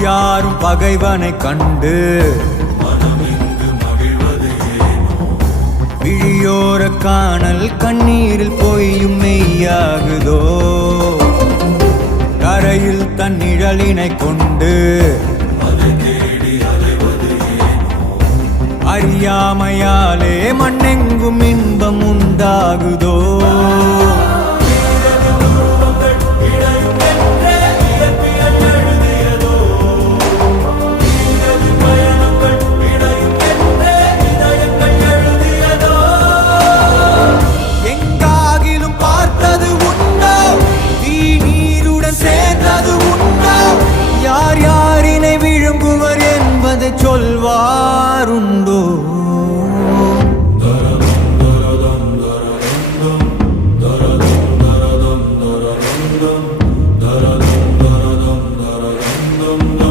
யாரும் பகைவனை கண்டு விழியோர காணல் கண்ணீரில் பொய்யும் மெய்யாகுதோ கரையில் தன் நிழலினை கொண்டு அறியாமையாலே மண்ணெங்கும் இன்பம் உண்டாகுதோ